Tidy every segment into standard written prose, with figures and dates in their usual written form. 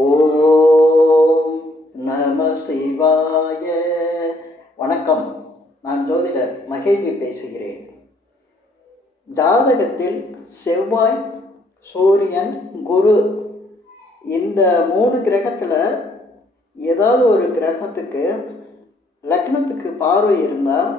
ஓம் நம சிவாய. வணக்கம். நான் ஜோதிடர் மகேஜி பேசுகிறேன். ஜாதகத்தில் செவ்வாய், சூரியன், குரு இந்த 3 கிரகத்தில் ஏதாவது ஒரு கிரகத்துக்கு லக்னத்துக்கு பார்வை இருந்தால்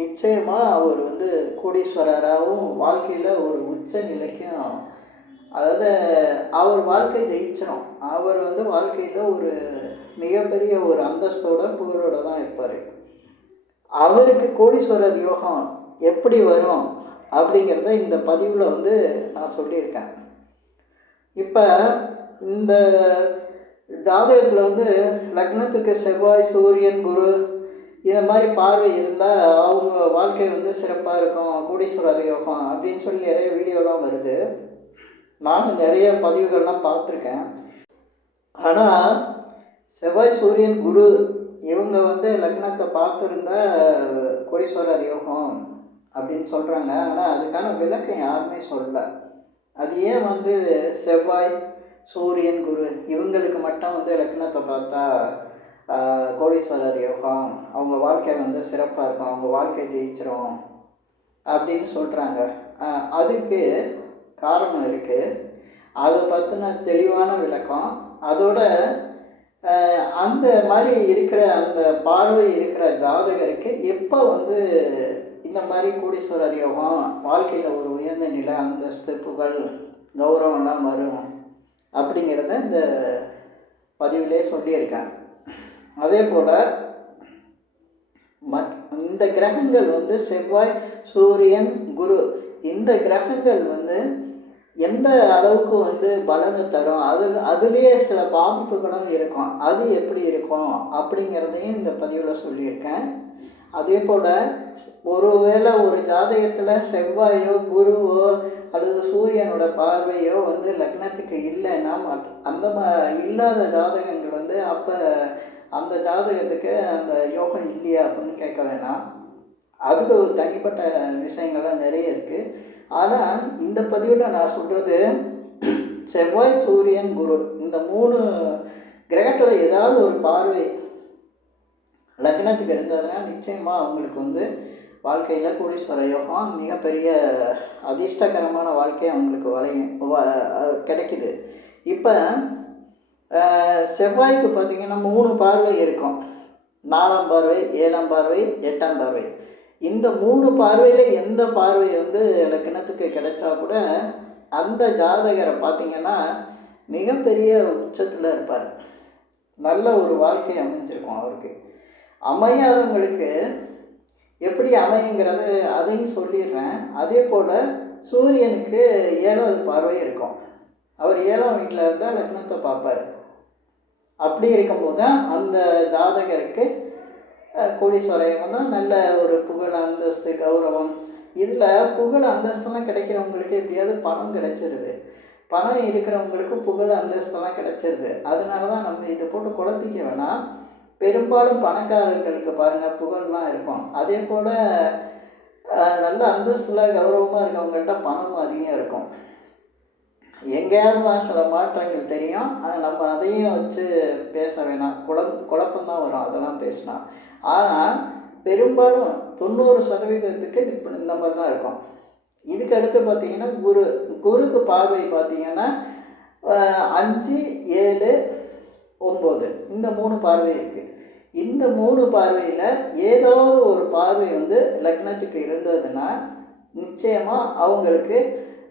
நிச்சயமாக அவர் கோடீஸ்வரராகவும் வாழ்க்கையில் ஒரு உச்ச நிலைக்கும், அதாவது அவர் வாழ்க்கை ஜெயிச்சிடும். அவர் வாழ்க்கையில் ஒரு மிகப்பெரிய ஒரு அந்தஸ்தோட புகழோட தான் இருப்பார். அவருக்கு கோடீஸ்வரர் யோகம் எப்படி வரும் அப்படிங்கிறத இந்த பதிவில் நான் சொல்லியிருக்கேன். இப்போ இந்த ஜாதகத்தில் லக்னத்துக்கு செவ்வாய், சூரியன், குரு இந்த மாதிரி பார்வை இருந்தால் அவங்க வாழ்க்கை சிறப்பாக இருக்கும், கோடீஸ்வரர் யோகம் அப்படின்னு சொல்லி நிறைய வீடியோலாம் வருது. நானும் நிறைய பதிவுகள்லாம் பார்த்துருக்கேன். ஆனால் செவ்வாய், சூரியன், குரு இவங்க லக்னத்தை பார்த்துருந்தா கோடீஸ்வரர் யோகம் அப்படின்னு சொல்கிறாங்க. ஆனால் அதுக்கான விளக்கம் யாருமே சொல்லலை. அது ஏன் செவ்வாய், சூரியன், குரு இவங்களுக்கு மட்டும் லக்னத்தை பார்த்தா கோடீஸ்வரர் யோகம், அவங்க வாழ்க்கை சிறப்பாக இருக்கும், அவங்க வாழ்க்கை ஜெயிச்சிரும் அப்படின்னு சொல்கிறாங்க. அதுக்கு காரணம் இருக்குது. அதை பற்றின தெளிவான விளக்கம், அதோட அந்த மாதிரி இருக்கிற அந்த பார்வை இருக்கிற ஜாதகருக்கு எப்போ இந்த மாதிரி கோடீஸ்வரர் யோகம், வாழ்க்கையில் ஒரு உயர்ந்த நிலை, அந்தஸ்து, புகழ், கௌரவம்லாம் வரும் அப்படிங்கிறத இந்த பதிவிலே சொல்லியிருக்கேன். அதே போல் இந்த கிரகங்கள் செவ்வாய், சூரியன், குரு இந்த கிரகங்கள் எந்த அளவுக்கு பலனை தரும், அதுலேயே சில பாதிப்புகளும் இருக்கும். அது எப்படி இருக்கும் அப்படிங்கிறதையும் இந்த பதிவில் சொல்லியிருக்கேன். அதே போல் ஒருவேளை ஒரு ஜாதகத்தில் செவ்வாயோ, குருவோ அல்லது சூரியனோட பார்வையோ லக்னத்துக்கு இல்லைன்னா, அந்த இல்லாத ஜாதகங்கள் அப்போ அந்த ஜாதகத்துக்கு அந்த யோகம் இல்லையா அப்படின்னு கேட்க வேணாம். அதுக்கு ஒரு தனிப்பட்ட விஷயங்கள்லாம் நிறைய இருக்குது. ஆனால் இந்த பதிவில் நான் சொல்கிறது, செவ்வாய், சூரியன், குரு இந்த 3 கிரகத்தில் ஏதாவது ஒரு பார்வை லக்னத்துக்கு இருந்ததுன்னா நிச்சயமாக அவங்களுக்கு வாழ்க்கையில் கோடீஸ்வர யோகம், மிகப்பெரிய அதிர்ஷ்டகரமான வாழ்க்கை அவங்களுக்கு கிடைக்குது. இப்போ செவ்வாய்க்கு பார்த்திங்கன்னா 3 பார்வை இருக்கும். 4ஆம் பார்வை, 7ஆம் பார்வை, 8ஆம் பார்வை. இந்த 3 பார்வையில் எந்த பார்வை லக்னத்துக்கு கிடைச்சா கூட அந்த ஜாதகரை பார்த்திங்கன்னா மிகப்பெரிய உச்சத்தில் இருப்பார். நல்ல ஒரு வாழ்க்கை அமைஞ்சிருக்கும் அவருக்கு. அமையாதவங்களுக்கு எப்படி அமையுங்கிறது அதையும் சொல்லிடுறேன். அதே போல் சூரியனுக்கு 7வது பார்வை இருக்கும். அவர் 7ஆம் வீட்டில் இருந்தால் லக்னத்தை பார்ப்பார். அப்படி இருக்கும்போது தான் அந்த ஜாதகருக்கு கோடீஸ்வரம் தான் நல்ல ஒரு புகழ், அந்தஸ்து, கௌரவம். இதில் புகழ், அந்தஸ்தெல்லாம் கிடைக்கிறவங்களுக்கு எப்படியாவது பணம் கிடைச்சிருது. பணம் இருக்கிறவங்களுக்கு புகழ், அந்தஸ்தெல்லாம் கிடைச்சிருது. அதனால தான் நம்ம இதை போட்டு குழப்பிக்க வேணாம். பெரும்பாலும் பணக்காரர்களுக்கு பாருங்கள் புகழ்லாம் இருக்கும். அதே போல் நல்ல அந்தஸ்தில் கௌரவமாக இருக்கவங்கள்ட்ட பணமும் அதிகம் இருக்கும். எங்கேயாவது சில மாற்றங்கள் தெரியும். நம்ம அதையும் வச்சு பேச வேணாம். குழப்பம்தான் வரும் அதெல்லாம் பேசினா. ஆனால் பெரும்பாலும் 90% இப்போ இந்த மாதிரி தான் இருக்கும். இதுக்கு அடுத்து பார்த்திங்கன்னா குருக்கு பார்வை பார்த்திங்கன்னா 5, 7, 9 இந்த 3 பார்வை இருக்குது. இந்த 3 பார்வையில் ஏதாவது ஒரு பார்வை லக்னத்துக்கு இருந்ததுன்னா நிச்சயமாக அவங்களுக்கு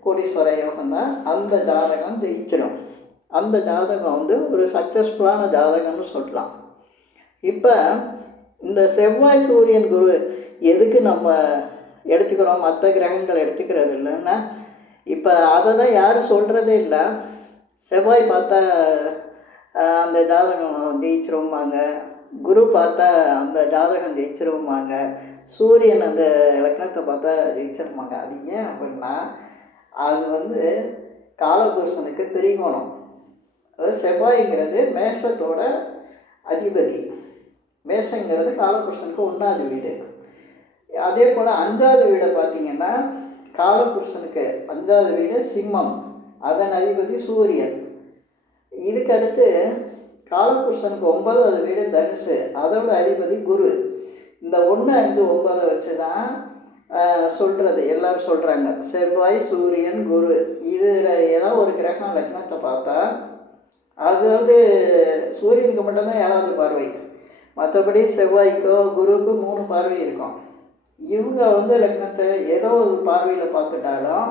கோடீஸ்வர யோகம் தான். அந்த ஜாதகம் ஜெயிச்சிடும். அந்த ஜாதகம் ஒரு சக்ஸஸ்ஃபுல்லான ஜாதகம்னு சொல்லலாம். இப்போ இந்த செவ்வாய், சூரியன், குரு எதுக்கு நம்ம எடுத்துக்கிறோம், மற்ற கிரகங்கள் எடுத்துக்கிறது இல்லைன்னா, இப்போ அதை தான் யாரும் சொல்கிறதே இல்லை. செவ்வாய் பார்த்தா அந்த ஜாதகம் ஜெயிச்சிருவாங்க, குரு பார்த்தா அந்த ஜாதகம் ஜெயிச்சிருவாங்க, சூரியன் அந்த லக்னத்தை பார்த்தா ஜெயிச்சிருவாங்க. அது ஏன் அப்படின்னா, அது காலபுருஷனுக்கு திரிகோணம். அதாவது செவ்வாய்ங்கிறது மேஷத்தோட அதிபதி. மேஷங்கிறது காலபுருஷனுக்கு 1வது வீடு. அதே போல் 5வது வீடை பார்த்திங்கன்னா காலபுருஷனுக்கு 5வது வீடு சிம்மம், அதன் அதிபதி சூரியன். இதுக்கு அடுத்து காலபுருஷனுக்கு 9வது வீடு தனுசு, அதோட அதிபதி குரு. இந்த 1, 5, 9 வச்சு தான் சொல்கிறது எல்லோரும் சொல்கிறாங்க. செவ்வாய், சூரியன், குரு, இதில் ஏதாவது ஒரு கிரகம் லக்னத்தை பார்த்தா, அதாவது சூரியனுக்கு மட்டும்தான் 7வது பார்வை, மற்றபடி செவ்வாய்க்கோ குருவுக்கு 3 பார்வை இருக்கும். இவங்க வந்து லக்னத்தை ஏதோ ஒரு பார்வையில் பார்த்துட்டாலும்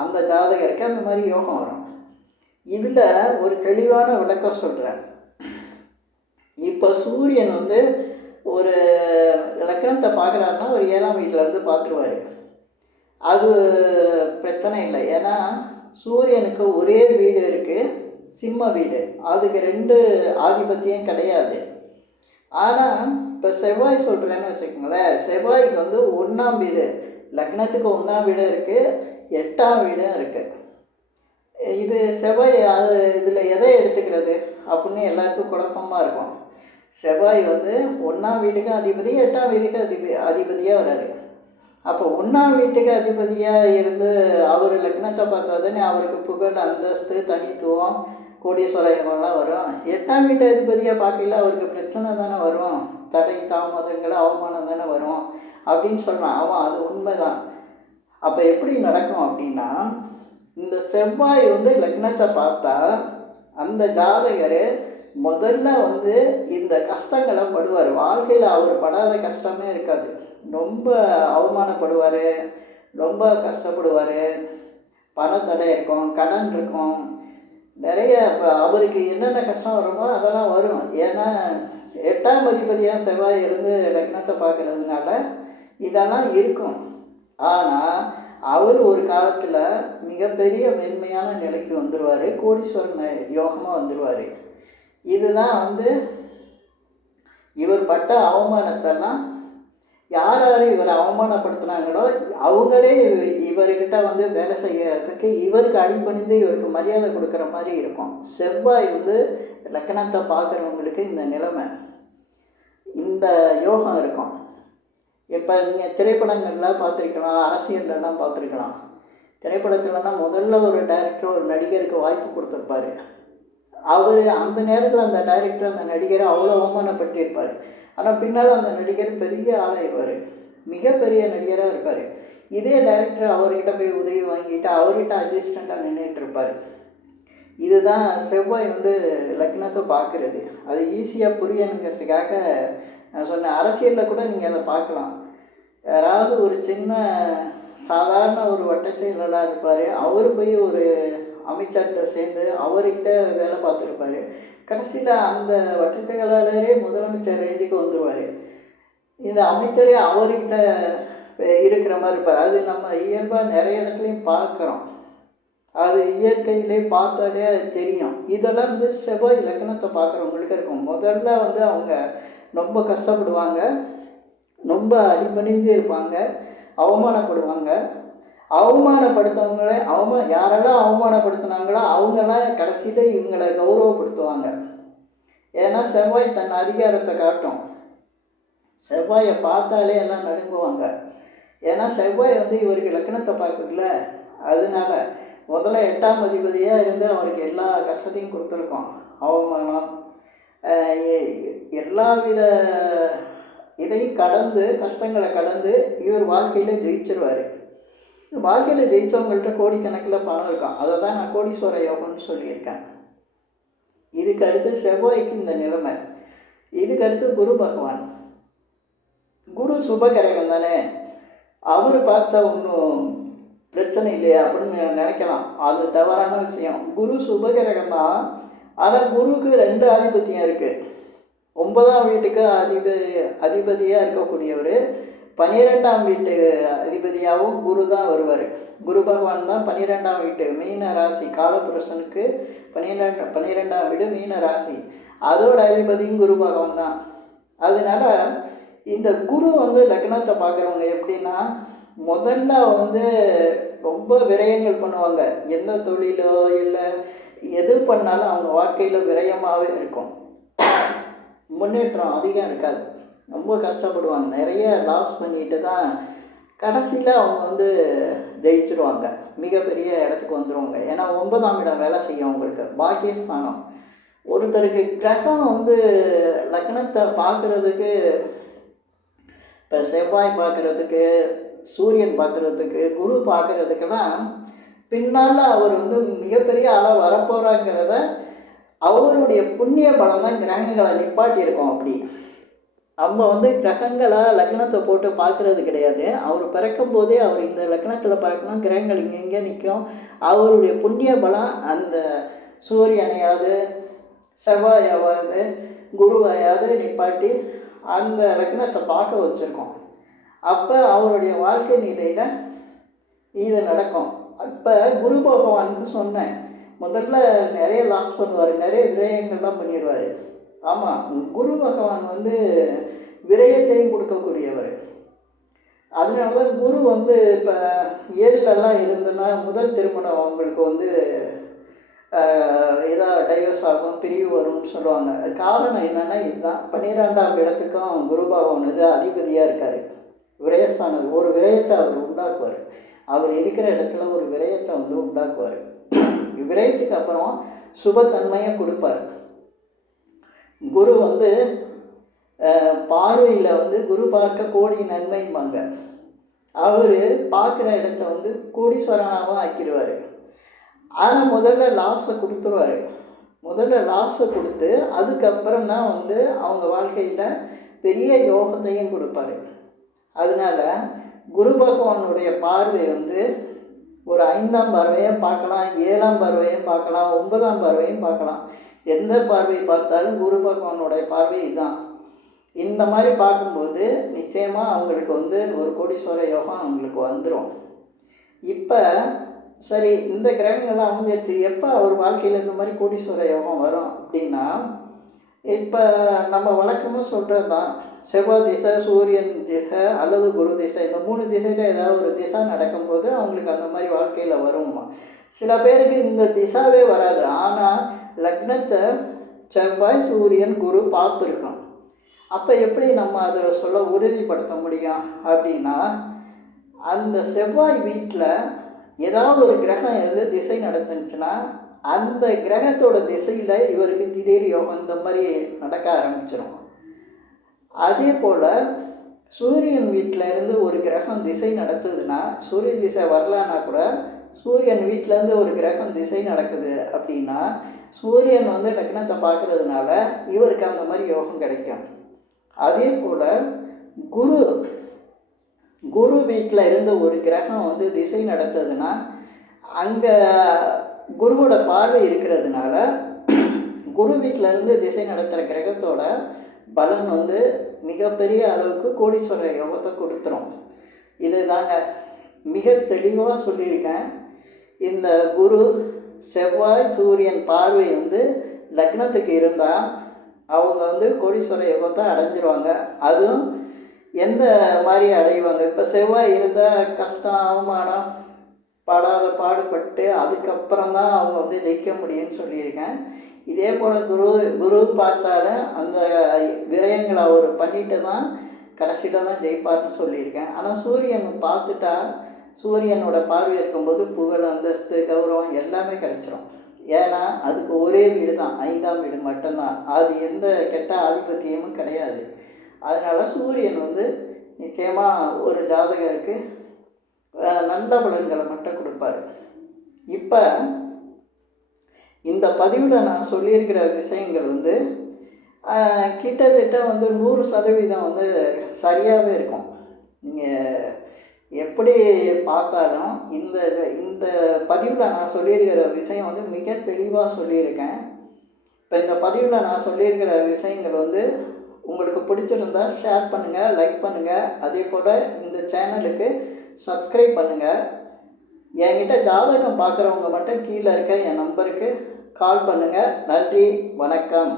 அந்த ஜாதகருக்கு அந்த மாதிரி யோகம் வரும். இதில் ஒரு தெளிவான விளக்கம் சொல்கிறேன். இப்போ சூரியன் வந்து ஒரு லக்னத்தை பார்க்குறாருன்னா ஒரு 7ஆம் வீட்டிலேருந்து பார்த்துருவார். அது பிரச்சனை இல்லை. ஏன்னா சூரியனுக்கு ஒரே வீடு இருக்குது, சிம்ம வீடு. அதுக்கு 2 ஆதிபத்தியம் கிடையாது. ஆனால் இப்போ செவ்வாய் சொல்கிறேன்னு வச்சுக்கோங்களேன், செவ்வாய்க்கு வந்து 1ஆம் வீடு, லக்னத்துக்கு 1ஆம் வீடு இருக்குது, 8ஆம் வீடும் இருக்குது. இது செவ்வாய் அது இதில் எதை எடுத்துக்கிறது அப்படின்னு எல்லாருக்கும் குழப்பமாக இருக்கும். செவ்வாய் வந்து 1ஆம் வீட்டுக்கு அதிபதி, 8ஆம் வீட்டுக்கு அதிபதியாக வராரு. அப்போ 1ஆம் வீட்டுக்கு அதிபதியாக இருந்து அவர் லக்னத்தை பார்த்தா தானே அவருக்கு புகழ், அந்தஸ்து, தனித்துவம், கோடீஸ்வரங்கள்லாம் வரும். 8ஆம் வீட்டு அதிபதியாக பார்க்கல அவருக்கு பிரச்சனை தானே வரும், தடை, தாமதங்கள், அவமானம் தானே வரும் அப்படின்னு சொல்கிறான். அவன் அது உண்மைதான். அப்போ எப்படி நடக்கும் அப்படின்னா, இந்த செவ்வாய் வந்து லக்னத்தை பார்த்தா அந்த ஜாதகர் முதல்ல வந்து இந்த கஷ்டங்களை படுவார். வாழ்க்கையில் அவர் படாத கஷ்டமே இருக்காது. ரொம்ப அவமானப்படுவார், ரொம்ப கஷ்டப்படுவார், பணத்தடை இருக்கும், கடன் இருக்கும், நிறைய. அவருக்கு என்னென்ன கஷ்டம் வருமோ அதெல்லாம் வரும். ஏன்னா 8ஆம் அதிபதியாக செவ்வாய் இருந்து லக்னத்தை பார்க்கறதுனால இதெல்லாம் இருக்கும். ஆனால் அவர் ஒரு காலத்தில் மிகப்பெரிய மேன்மையான நிலைக்கு வந்துடுவார், கோடீஸ்வரன் யோகமாக வந்துடுவார். இதுதான் வந்து இவர் பட்ட அவமானத்தெல்லாம் யார் யார் இவர் அவமானப்படுத்துனாங்களோ அவங்களே இவர்கிட்ட வந்து வேலை செய்யறதுக்கு இவருக்கு அடிபணிந்து இவருக்கு மரியாதை கொடுக்குற மாதிரி இருக்கும். செவ்வாய் வந்து லக்னத்தை பார்க்குறவங்களுக்கு இந்த நிலைமை, இந்த யோகம் இருக்கும். இப்போ நீங்கள் திரைப்படங்கள்லாம் பார்த்துருக்கலாம், அரசியல்லாம் பார்த்துருக்கலாம். திரைப்படத்துலலாம் முதல்ல ஒரு டைரக்டர் ஒரு நடிகருக்கு வாய்ப்பு கொடுத்துருப்பாரு. அவர் அந்த நேரத்தில் அந்த டைரக்டர் அந்த நடிகரை அவ்வளோ அவமானப்படுத்தியிருப்பார். ஆனால் பின்னால் அந்த நடிகர் பெரிய ஆளாயிருவார், மிகப்பெரிய நடிகராக இருப்பார். இதே டைரக்டர் அவர்கிட்ட போய் உதவி வாங்கிட்டு அவர்கிட்ட அசிஸ்டண்ட்டாக நின்றுட்டு இருப்பார். இதுதான் செவ்வாய் வந்து லக்னத்தை பார்க்குறது. அது ஈஸியாக புரியணுங்கிறதுக்காக நான் சொன்னேன். அரசியலில் கூட நீங்கள் அதை பார்க்கலாம். யாராவது ஒரு சின்ன சாதாரண ஒரு வட்டச் செயலாளராக இருப்பார், அவர் போய் ஒரு அமைச்சர்கிட்ட சேர்ந்து அவர்கிட்ட வேலை பார்த்துருப்பார். கடைசியில் அந்த வட்டச் செயலாளரே முதலமைச்சர் ரேஞ்சுக்கு வந்துடுவார். இந்த அமைச்சரே அவர்கிட்ட இருக்கிற மாதிரி இருப்பார். அது நம்ம இயல்பாக நிறைய இடத்துலையும் பார்க்குறோம். அது இயற்கையிலே பார்த்தாலே அது தெரியும். இதெல்லாம் வந்து செவ்வாய் லக்னத்தை பார்க்குறவங்களுக்கு இருக்கும். முதல்ல வந்து அவங்க ரொம்ப கஷ்டப்படுவாங்க, ரொம்ப அடிபணிஞ்சு இருப்பாங்க, அவமானப்படுவாங்க. அவமானப்படுத்தவங்களே யாரெல்லாம் அவமானப்படுத்தினாங்களோ அவங்கெல்லாம் கடைசியில் இவங்களை கௌரவப்படுத்துவாங்க. ஏன்னா செவ்வாய் தன் அதிகாரத்தை காட்டும். செவ்வாயை பார்த்தாலே எல்லாம் நடுங்குவாங்க. ஏன்னா செவ்வாய் வந்து இவருக்கு லக்னத்தை பார்க்குறதுல, அதனால முதல்ல 8ஆம் அதிபதியாக இருந்து அவருக்கு எல்லா கஷ்டத்தையும் கொடுத்துருக்கோம். அவமானம், எல்லா வித இதையும் கடந்து, கஷ்டங்களை கடந்து இவர் வாழ்க்கையில் ஜெயிச்சிருவார். வாழ்க்கையில் ஜெயித்தவங்கள்ட்ட கோடிக்கணக்கில் பணம் இருக்கும். அதை தான் நான் கோடீஸ்வர யோகம்னு சொல்லியிருக்கேன். இதுக்கு அடுத்து செவ்வாய்க்கு இந்த நிலைமை. இதுக்கு அடுத்து குரு பகவான். குரு சுபகிரகம் தானே, அவர் பார்த்தா ஒன்றும் பிரச்சனை இல்லையா அப்படின்னு நினைக்கலாம். அது தவறான விஷயம். குரு சுபகிரகம் தான். ஆனால் குருவுக்கு 2 ஆதிபத்தியம் இருக்குது. 9ஆம் வீட்டுக்கு அதிபதியாக இருக்கக்கூடியவர் 12ஆம் வீட்டு அதிபதியாகவும் குரு தான் வருவார். குரு பகவான் தான் 12ஆம் வீட்டு மீன ராசி, காலபுருஷனுக்கு 12ஆம் வீடு மீன ராசி, அதோட அதிபதியும் குரு பகவான் தான். அதனால இந்த குரு வந்து லக்னத்தை பார்க்குறவங்க எப்படின்னா, முதல்ல வந்து ரொம்ப விரயங்கள் பண்ணுவாங்க. எந்த தொழிலோ இல்லை எது பண்ணாலும் அவங்க வாழ்க்கையில் விரயமாகவே இருக்கும், முன்னேற்றம் அதிகம் இருக்காது. ரொம்ப கஷ்டப்படுவாங்க, நிறைய லாஸ் பண்ணிட்டு தான் கடைசியில் அவங்க வந்து ஜெயிச்சிருவாங்க, மிகப்பெரிய இடத்துக்கு வந்துடுவாங்க. ஏன்னா 9ஆம் இடம் வேலை செய்யும் அவங்களுக்கு, பாக்கியஸ்தானம். ஒருத்தருக்கு கிரகம் வந்து லக்னத்தை பார்க்குறதுக்கு, இப்போ செவ்வாய் பார்க்குறதுக்கு, சூரியன் பார்க்குறதுக்கு, குரு பார்க்குறதுக்கெல்லாம் பின்னால் அவர் வந்து மிகப்பெரிய ஆளாக வரப்போகிறாங்கிறத அவருடைய புண்ணிய பலம் தான் கிரகங்களை நிப்பாட்டியிருக்கோம். அப்படி நம்ம வந்து கிரகங்களை லக்னத்தை போட்டு பார்க்குறது கிடையாது. அவர் பிறக்கும் போதே அவர் இந்த லக்னத்தில் பார்க்கணும், கிரகங்கள் இங்கே இங்கே நிற்கும். அவருடைய புண்ணிய பலம் அந்த சூரியனையாவது செவ்வாயாவது குருவையாவது நிப்பாட்டி அந்த லக்னத்தை பார்க்க வச்சுருக்கோம். அப்போ அவருடைய வாழ்க்கை நிலையில் இது நடக்கும். இப்போ குரு பகவானுக்கு சொன்னேன், முதல்ல நிறைய லாஸ் பண்ணுவார், நிறைய விரயங்கள்லாம் பண்ணிடுவார். ஆமாம், குரு பகவான் வந்து விரயத்தையும் கொடுக்கக்கூடியவர். அதனால தான் குரு வந்து இப்போ ஏழிலெல்லாம் இருந்ததுன்னா முதல் திருமணம் அவங்களுக்கு வந்து ஏதாவது டைவர்ஸ் ஆகும், பிரிவு வரும்னு சொல்லுவாங்க. காரணம் என்னென்னா இதுதான், 12ஆம் இடத்துக்கும் குரு பகவான் வந்து அதிபதியாக இருக்கார். விரயஸ்தானது ஒரு விரயத்தை அவர் உண்டாக்குவார். அவர் இருக்கிற இடத்துல ஒரு விரயத்தை வந்து உண்டாக்குவார். விரயத்துக்கு அப்புறம் சுபத்தன்மையை கொடுப்பார். குரு வந்து பார்வையில் வந்து குரு பார்க்க கோடி நன்மைம்பாங்க. அவர் பார்க்குற இடத்த வந்து கோடீஸ்வரனாகவும் ஆக்கிடுவார். ஆனால் முதல்ல லாஸை கொடுத்துருவார். முதல்ல லாஸை கொடுத்து அதுக்கப்புறம் தான் வந்து அவங்க வாழ்க்கையில் பெரிய யோகத்தையும் கொடுப்பார். அதனால் குரு பகவானுடைய பார்வை வந்து ஒரு 5ஆம் பார்வையும் பார்க்கலாம், 7ஆம் பார்வையும் பார்க்கலாம், 9ஆம் பார்வையும் பார்க்கலாம். எந்த பார்வை பார்த்தாலும் குரு பகவானுடைய பார்வை இதுதான். இந்த மாதிரி பார்க்கும்போது நிச்சயமாக அவங்களுக்கு வந்து ஒரு கோடீஸ்வர யோகம் அவங்களுக்கு வந்துடும். இப்போ சரி, இந்த கிரகங்கள்லாம் அமைஞ்சிருச்சு, எப்போ அவர் வாழ்க்கையில் இந்த மாதிரி கோடீஸ்வர யோகம் வரும் அப்படின்னா, இப்போ நம்ம வழக்கமாக சொல்கிறது தான், செவ்வாய் திசை, சூரியன் திசை அல்லது குரு திசை, இந்த 3 திசையில் ஏதாவது ஒரு திசை நடக்கும்போது அவங்களுக்கு அந்த மாதிரி வாழ்க்கையில் வருமா. சில பேருக்கு இந்த திசாவே வராது, ஆனால் லக்னத்தை செவ்வாய் சூரியன் குரு பார்த்துருக்கோம். அப்போ எப்படி நம்ம அதை சொல்ல உறுதிப்படுத்த முடியும் அப்படின்னா, அந்த செவ்வாய் வீட்டில் ஏதாவது ஒரு கிரகம் இருந்து திசை நடந்துச்சுன்னா அந்த கிரகத்தோட திசையில் இவருக்கு திடீர் யோகம் இந்த மாதிரி நடக்க ஆரம்பிச்சிடும். அதே போல் சூரியன் வீட்டில் இருந்து ஒரு கிரகம் திசை நடத்துதுன்னா, சூரிய திசை வரலான்னா கூட சூரியன் வீட்டிலேருந்து ஒரு கிரகம் திசை நடக்குது அப்படின்னா, சூரியன் வந்து லக்னத்தை பார்க்குறதுனால இவருக்கு அந்த மாதிரி யோகம் கிடைக்கும். அதே போல் குரு வீட்டில் இருந்த ஒரு கிரகம் வந்து திசை நடத்துதுன்னா, அங்கே குருவோட பார்வை இருக்கிறதுனால குரு வீட்டில் இருந்து திசை நடத்துகிற கிரகத்தோட பலன் வந்து மிகப்பெரிய அளவுக்கு கோடீஸ்வர யோகத்தை கொடுத்துரும். இது தாங்க மிக தெளிவாக சொல்லியிருக்கேன். இந்த குரு செவ்வாய் சூரியன் பார்வை வந்து லக்னத்துக்கு இருந்தால் அவங்க வந்து கோடீஸ்வர யோகத்தை அடைஞ்சிருவாங்க. அதுவும் எந்த மாதிரி அடைவாங்க, இப்போ செவ்வாய் இருந்தால் கஷ்டம் அவமானம் படாத பாடுபட்டு அதுக்கப்புறம் தான் அவங்க வந்து ஜெயிக்க முடியும்னு சொல்லியிருக்கேன். இதே போல் குரு பார்த்தாலும் அந்த விரயங்களை அவர் பண்ணிட்டு தான் கடைசியில் தான் ஜெயிப்பார்னு சொல்லியிருக்கேன். ஆனால் சூரியன் பார்த்துட்டா, சூரியனோட பார்வை இருக்கும்போது புகழ், அந்தஸ்து, கௌரவம் எல்லாமே கிடைச்சிரும். ஏன்னா அதுக்கு ஒரே வீடு தான், 5ஆம் வீடு மட்டும்தான். அது எந்த கெட்ட ஆதிபத்தியமும் கிடையாது. அதனால் சூரியன் வந்து நிச்சயமாக ஒரு ஜாதகருக்கு நல்ல பலன்களை மட்டும் கொடுப்பார். இப்போ இந்த பதிவில் நான் சொல்லியிருக்கிற விஷயங்கள் வந்து கிட்டத்தட்ட வந்து 100% வந்து சரியாகவே இருக்கும். நீங்கள் எப்படி பார்த்தாலும் இந்த பதிவில் நான் சொல்லியிருக்கிற விஷயம் வந்து மிக தெளிவாக சொல்லியிருக்கேன். இப்போ இந்த பதிவில் நான் சொல்லியிருக்கிற விஷயங்கள் வந்து உங்களுக்கு பிடிச்சிருந்தா ஷேர் பண்ணுங்கள், லைக் பண்ணுங்கள். அதே போல் இந்த சேனலுக்கு சப்ஸ்கிரைப் பண்ணுங்கள். என்கிட்ட ஜாதகம் பார்க்குறவங்க மட்டும் கீழே இருக்க என் நம்பருக்கு கால் பண்ணுங்கள். நன்றி, வணக்கம்.